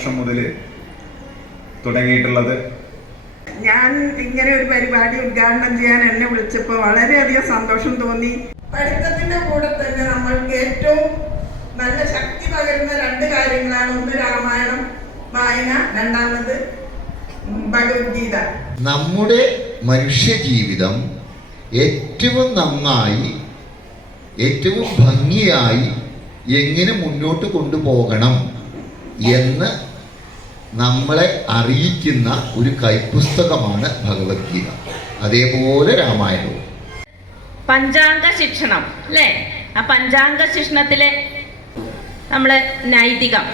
വർഷം മുതൽ തുടങ്ങിയിട്ടുള്ളത്. ഞാൻ ഇങ്ങനെ ഒരു പരിപാടി ഉദ്ഘാടനം ചെയ്യാൻ എന്നെ വിളിച്ചപ്പോൾ വളരെയധികം സന്തോഷം തോന്നി. പഠിത്തത്തിന്റെ കൂടെ തന്നെ നമ്മൾക്ക് ഏറ്റവും നല്ല ശക്തി പകരുന്ന രണ്ട് കാര്യങ്ങളാണ്. ഒന്ന് രാമായണം വായന, രണ്ടാമത് ഭഗവത്ഗീത. നമ്മുടെ മനുഷ്യജീവിതം ഏറ്റവും നന്നായി, ഏറ്റവും ഭംഗിയായി എങ്ങനെ മുന്നോട്ട് കൊണ്ടുപോകണം എന്ന് നമ്മളെ അറിയിക്കുന്ന ഒരു കൈപ്പുസ്തകമാണ് ഭഗവത്ഗീത. അതേപോലെ രാമായണവും. പഞ്ചാംഗ ശിക്ഷണം അല്ലേ? ആ പഞ്ചാംഗ ശിക്ഷണത്തിലെ നമ്മള് നൈതികം,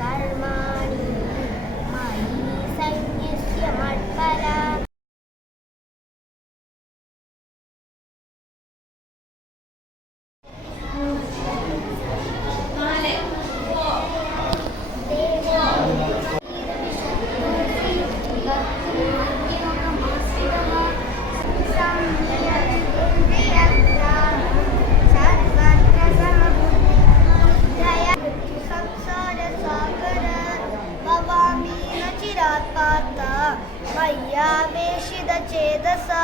कर्माणि मयि सन्न्यस्य मत्परा. मय्यावेशितचेतसा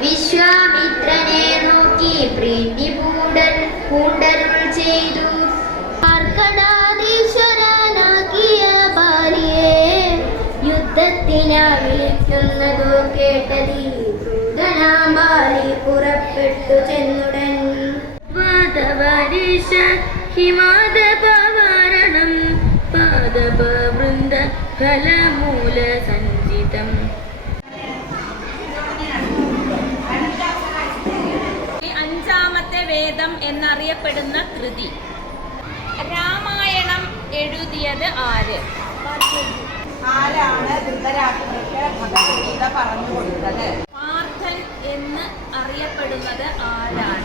വിശ്വാമിത്രനെ നോക്കി പ്രീതി പൂണ്ടരുൾ ചെയ്തു. ആർക്കടാധീശ്വരനാക്കിയ ഭാര്യയെ യുദ്ധത്തിനാ വിളിക്കുന്നതു കേട്ടതി ക്രൂരനാം ബാലി പുറപ്പെട്ടു ചെന്നുടൻ. വാദവരീശ ഹിമാദപവാരണം പാദപവൃന്ദ ഫലമൂല സഞ്ചിതം. അഞ്ചാമത്തെ വേദം എന്നറിയപ്പെടുന്ന കൃതി രാമായണം എഴുതിയത് ആരാണ് ധൃതരാഷ്ട്രർക്ക് ഭഗവത്ഗീത പറഞ്ഞു കൊടുത്തത്? പാർത്ഥൻ എന്ന് അറിയപ്പെടുന്നത് ആരാണ്?